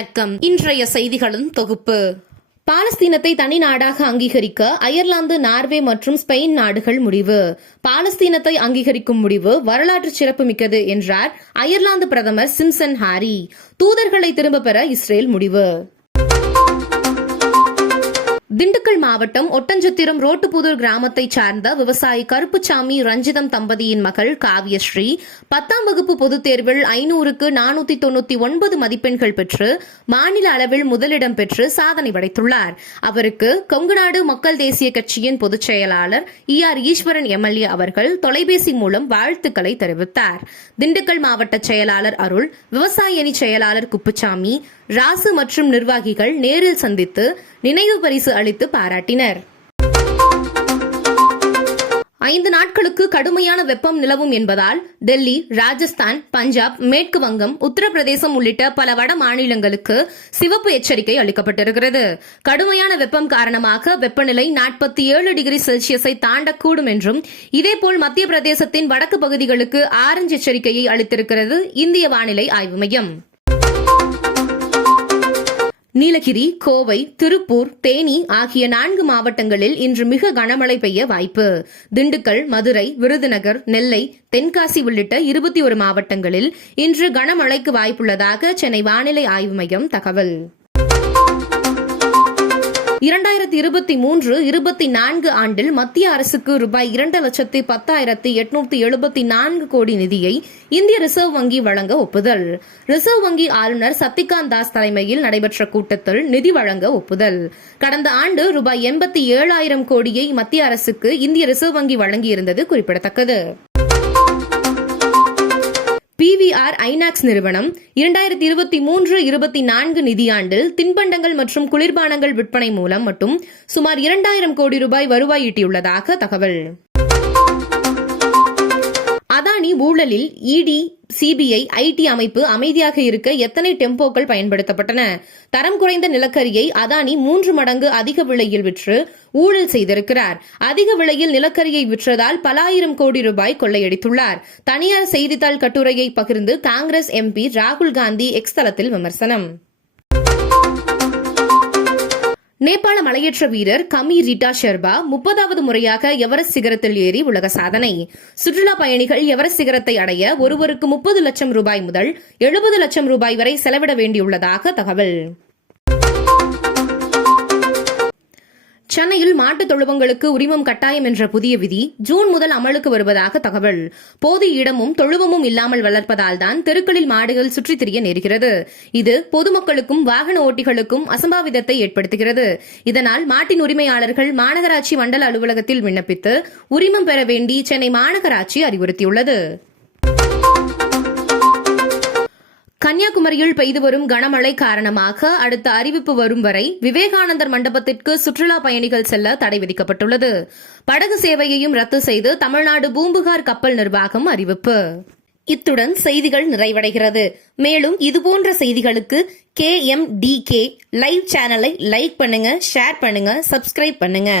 வணக்கம். இன்றைய செய்திகளின் தொகுப்பு. பாலஸ்தீனத்தை தனி நாடாக அங்கீகரிக்க அயர்லாந்து நார்வே மற்றும் ஸ்பெயின் நாடுகள் முடிவு. பாலஸ்தீனத்தை அங்கீகரிக்கும் முடிவு வரலாற்று சிறப்புமிக்கது என்றார் அயர்லாந்து பிரதமர் சிம்சன் ஹாரி. தூதர்களை திரும்பப் பெற இஸ்ரேல் முடிவு. திண்டுக்கல் மாவட்டம் ஒட்டஞ்சத்திரம் ரோட்டுப்புதூர் கிராமத்தைச் சார்ந்த விவசாயி கருப்புச்சாமி ரஞ்சிதம் தம்பதியின் மகள் காவியஸ்ரீ பத்தாம் வகுப்பு பொதுத் தேர்வில் ஐநூறுக்கு நானூத்தி தொண்ணூத்தி ஒன்பது மதிப்பெண்கள் பெற்று மாநில அளவில் முதலிடம் பெற்று சாதனை படைத்துள்ளார். அவருக்கு கொங்குநாடு மக்கள் தேசிய கட்சியின் பொதுச் செயலாளர் இ. ஆர். ஈஸ்வரன் எம்எல்ஏ அவர்கள் தொலைபேசி மூலம் வாழ்த்துக்களை தெரிவித்தார். திண்டுக்கல் மாவட்ட செயலாளர் அருள் விவசாய அணி செயலாளர் குப்புச்சாமி ராசு மற்றும் நிர்வாகிகள் நேரில் சந்தித்து நினைவு பரிசு அளித்து பாராட்டினர். ஐந்து நாட்களுக்கு கடுமையான வெப்பம் நிலவும் என்பதால் டெல்லி ராஜஸ்தான் பஞ்சாப் மேற்கு வங்கம் உத்தரப்பிரதேசம் உள்ளிட்ட பல வட மாநிலங்களுக்கு சிவப்பு எச்சரிக்கை அளிக்கப்பட்டிருக்கிறது. கடுமையான வெப்பம் காரணமாக வெப்பநிலை நாற்பத்தி ஏழு டிகிரி செல்சியஸை தாண்டக்கூடும் என்றும் இதேபோல் மத்திய பிரதேசத்தின் வடக்கு பகுதிகளுக்கு ஆரஞ்சு எச்சரிக்கையை அளித்திருக்கிறது இந்திய வானிலை ஆய்வு மையம். நீலகிரி கோவை திருப்பூர் தேனி ஆகிய நான்கு மாவட்டங்களில் இன்று மிக கனமழை பெய்ய வாய்ப்பு. திண்டுக்கல் மதுரை விருதுநகர் நெல்லை தென்காசி உள்ளிட்ட இருபத்தி ஒரு மாவட்டங்களில் இன்று கனமழைக்கு வாய்ப்புள்ளதாக சென்னை வானிலை ஆய்வு மையம் தகவல். இரண்டாயிரத்தி இருபத்தி மூன்று இருபத்தி நான்கு ஆண்டில் மத்திய அரசுக்கு ரூபாய் இரண்டு லட்சத்தி பத்தாயிரத்தி எட்நூத்தி எழுபத்தி நான்கு கோடி நிதியை இந்திய ரிசர்வ் வங்கி வழங்க ஒப்புதல். ரிசர்வ் வங்கி ஆளுநர் சக்திகாந்த் தாஸ் தலைமையில் நடைபெற்ற கூட்டத்தில் நிதி வழங்க ஒப்புதல். கடந்த ஆண்டு ரூபாய் எண்பத்தி ஏழாயிரம் கோடியை மத்திய அரசுக்கு இந்திய ரிசர்வ் வங்கி வழங்கியிருந்தது குறிப்பிடத்தக்கது. பிவிஆர் ஐநாக்ஸ் நிறுவனம் இரண்டாயிரத்தி இருபத்தி மூன்று இருபத்தி நான்கு நிதியாண்டில் தின்பண்டங்கள் மற்றும் குளிர்பானங்கள் விற்பனை மூலம் மட்டும் சுமார் இரண்டாயிரம் கோடி ரூபாய் வருவாய் ஈட்டியுள்ளதாக தகவல். அதானி ஊழலில் இடி சிபிஐ ஐடி அமைப்பு அமைதியாக இருக்க எத்தனை டெம்போக்கள் பயன்படுத்தப்பட்டன? தரம் குறைந்த நிலக்கரியை அதானி மூன்று மடங்கு அதிக விலையில் விற்று ஊழல் செய்திருக்கிறார். அதிக விலையில் நிலக்கரியை விற்றதால் பல ஆயிரம் கோடி ரூபாய் கொள்ளையடித்துள்ளார். தனியார் செய்தித்தாள் கட்டுரையை பகிர்ந்து காங்கிரஸ் எம்பி ராகுல் காந்தி எக்ஸ் தளத்தில் விமர்சனம். நேபாள மலையேற்ற வீரர் கமி ரீட்டா ஷெர்பா முப்பதாவது முறையாக எவரஸ்ட் சிகரத்தில் ஏறி உலக சாதனை. சுற்றுலா பயணிகள் எவரஸ்ட் சிகரத்தை அடைய ஒருவருக்கு முப்பது லட்சம் ரூபாய் முதல் எழுபது லட்சம் ரூபாய் வரை செலவிட வேண்டியுள்ளதாக தகவல். சென்னையில் மாட்டுத் தொழுவங்களுக்கு உரிமம் கட்டாயம் என்ற புதிய விதி ஜூன் முதல் அமலுக்கு வருவதாக தகவல். போதிய இடமும் தொழுவமும் இல்லாமல் வளர்ப்பதால் தான் தெருக்களில் மாடுகள் சுற்றித் திரிய நேர்கிறது. இது பொதுமக்களுக்கும் வாகன ஓட்டிகளுக்கும் அசம்பாவிதத்தை ஏற்படுத்துகிறது. இதனால் மாட்டின் உரிமையாளர்கள் மாநகராட்சி மண்டல அலுவலகத்தில் விண்ணப்பித்து உரிமம் பெற வேண்டி சென்னை மாநகராட்சி அறிவுறுத்தியுள்ளது. கன்னியாகுமரியில் பெய்து வரும் கனமழை காரணமாக அடுத்த அறிவிப்பு வரும் வரை விவேகானந்தர் மண்டபத்திற்கு சுற்றுலா பயணிகள் செல்ல தடை விதிக்கப்பட்டுள்ளது. படகு சேவையையும் ரத்து செய்து தமிழ்நாடு பூம்புகார் கப்பல் நிர்வாகம் அறிவிப்பு. இத்துடன் செய்திகள் நிறைவடைகிறது. மேலும் இதுபோன்ற செய்திகளுக்கு K M D K live சேனலை லைக் பண்ணுங்க ஷேர் பண்ணுங்க சப்ஸ்கிரைப் பண்ணுங்க.